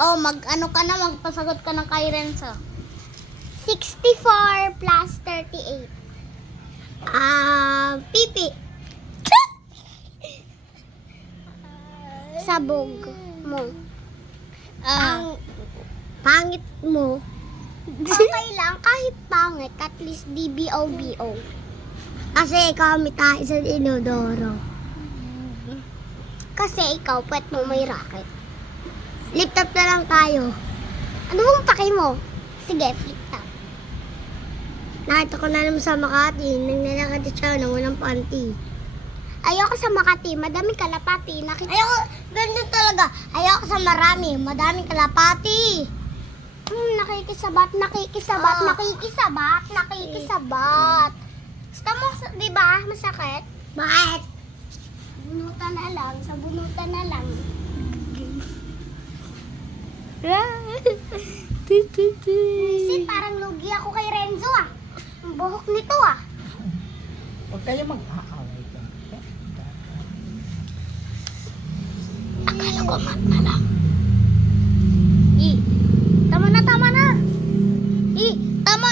Oh, mag-ano ka na, magpasagot ka ng kay Renzo. 64 plus 38. Pipi. Sabog mo. Ang pangit mo. Okay lang, kahit pangit, at least DBOBO. Kasi ikaw may tayo sa inodoro. Kasi ikaw, pwet mo may racket. Flip top na lang tayo. Ano bang paki mo? Sige, flip top. Nakita ko na naman sa Makati. Naglalakad siya ng walang panty. Ayoko sa Makati. Madaming kalapati. Ayoko, ganun talaga. Ayoko sa marami. Madaming kalapati. Nakikisabat. Gusto mo, di ba? Masakit? Bakit? Bunutan na lang. Sa bunutan na lang. Isip, parang lugi ako kay Renzo ah. Ang buhok nito ah. Huwag kayo mag-aaway ka. Akala ko mat na lang. Tama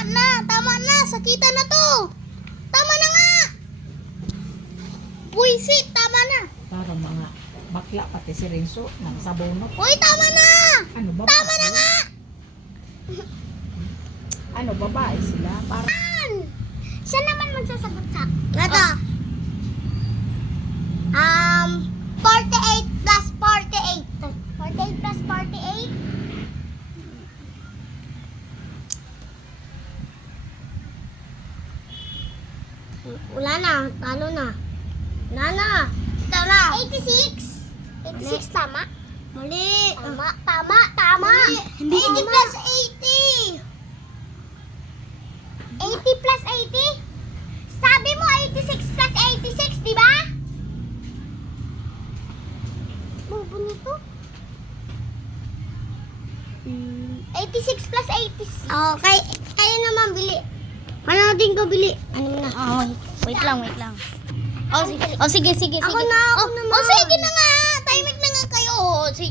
na. Tama na. Sakitan na to. Tama na nga. Puisit, tama na. Para mga bakla pati si Renzo nang sabonot. Uy, tama na. Ano ba? Tama na nga. Ano babae sila? Para Siya naman magsasagot sa ito. 48 plus 48. 48 plus 48. Wala na. Talo na. Wala na. Tama. 86. 86 tama? Mali. Tama. Hindi 80 plus 80. 80 plus 80? Sabi mo 86 plus 86, di ba? Bobo nito. 86 plus 80. Okay. Kayo naman bili. Panoodin ko bili. Ano na? Wait lang. Sige. Ako na. Sige na nga. Timing na nga kayo. Si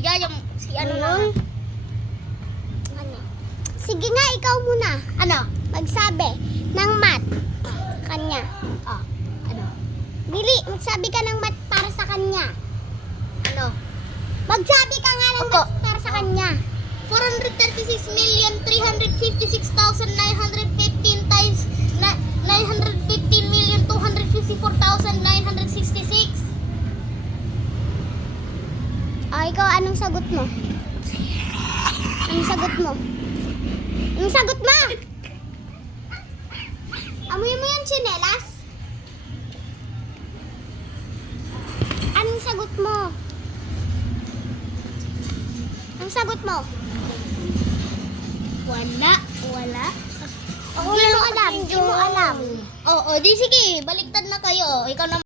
ano na. Ano? Sige nga, ikaw muna. Ano? Magsabi ng mat. Kanya. Ano? Bili, magsabi ka ng mat para sa kanya. Ano? Magsabi ka nga ng mat para sa kanya. 436,356,915 times 915,254,966. Ikaw, anong sagot mo? Anong sagot mo? Anong sagot mo? Amoy mo yung tsinelas? Anong sagot mo? Anong sagot mo? Wala. Hindi mo alam. di sige, baliktad na kayo. Ikaw na